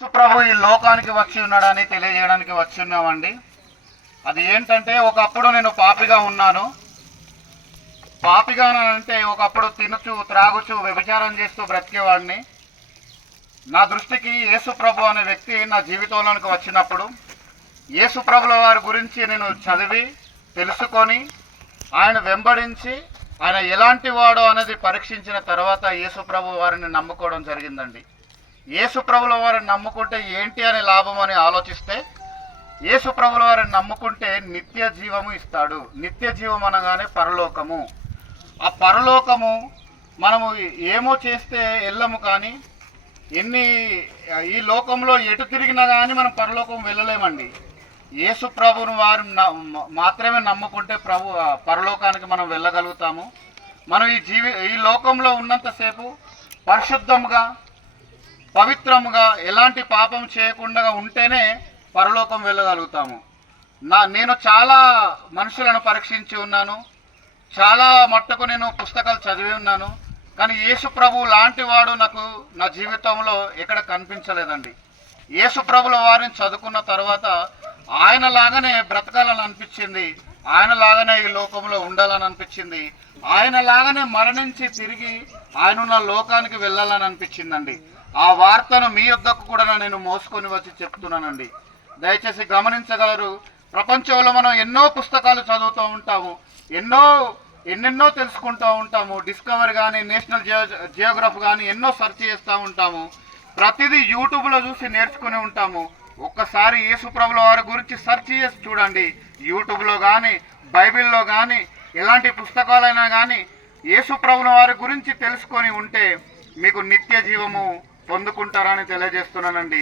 యేసుప్రభు ఈ లోకానికి వచ్చి ఉన్నాడని తెలియజేయడానికి వచ్చి ఉన్నామండి. అది ఏంటంటే, ఒకప్పుడు నేను పాపిగా ఉన్నాను. పాపిగా అంటే ఒకప్పుడు తినుచు త్రాగుచు వ్యభిచారం చేస్తూ బ్రతికేవాడిని. నా దృష్టికి యేసుప్రభు అనే వ్యక్తి నా జీవితంలోనికి వచ్చినప్పుడు యేసుప్రభుల వారి గురించి నేను చదివి తెలుసుకొని ఆయన వెంబడించి ఆయన ఎలాంటి వాడో అనేది పరీక్షించిన తర్వాత యేసుప్రభు వారిని నమ్ముకోవడం జరిగిందండి. యేసుప్రభుల వారిని నమ్ముకుంటే ఏంటి అనే లాభం అని ఆలోచిస్తే, యేసుప్రభుల వారిని నమ్ముకుంటే నిత్య జీవము ఇస్తాడు. నిత్య జీవం అనగానే పరలోకము. ఆ పరలోకము మనము ఏమో చేస్తే వెళ్ళము, కానీ ఈ లోకంలో ఎటు తిరిగినా కానీ మనం పరలోకం వెళ్ళలేమండి. యేసు ప్రభువును వారు మాత్రమే నమ్ముకుంటే పరలోకానికి మనం వెళ్ళగలుగుతాము. మనం ఈ లోకంలో ఉన్నంతసేపు పరిశుద్ధంగా పవిత్రంగా ఎలాంటి పాపం చేయకుండా ఉంటేనే పరలోకం వెళ్ళగలుగుతాము. నేను చాలా మనుషులను పరీక్షించి ఉన్నాను, చాలా మట్టుకు నేను పుస్తకాలు చదివి ఉన్నాను, కానీ యేసు ప్రభు లాంటి వాడు నాకు నా జీవితంలో ఎక్కడ కనిపించలేదండి. యేసు ప్రభుల వారిని చదువుకున్న తర్వాత ఆయన లాగానే బ్రతకాలని అనిపించింది, ఆయన లాగానే ఈ లోకంలో ఉండాలని అనిపించింది, ఆయన లాగానే మరణించి తిరిగి ఆయనున్న లోకానికి వెళ్ళాలని అనిపించిందండి. ఆ వార్తను మీ యొద్దకు కూడా నేను మోసుకొని వచ్చి చెప్తున్నానండి. దయచేసి గమనించగలరు. ప్రపంచంలో మనం ఎన్నో పుస్తకాలు చదువుతూ ఉంటాము, ఎన్నెన్నో తెలుసుకుంటూ ఉంటాము. డిస్కవర్ కానీ, నేషనల్ జియోగ్రఫీ కానీ ఎన్నో సెర్చ్ చేస్తూ ఉంటాము. ప్రతిదీ యూట్యూబ్లో చూసి నేర్చుకుని ఉంటాము. ఒక్కసారి యేసుప్రభుల వారి గురించి సెర్చ్ చేసి చూడండి. యూట్యూబ్లో కానీ, బైబిల్లో కానీ, ఎలాంటి పుస్తకాలైనా కానీ యేసుప్రభుల వారి గురించి తెలుసుకొని ఉంటే మీకు నిత్య జీవము పొందుకుంటారని తెలియజేస్తున్నానండి.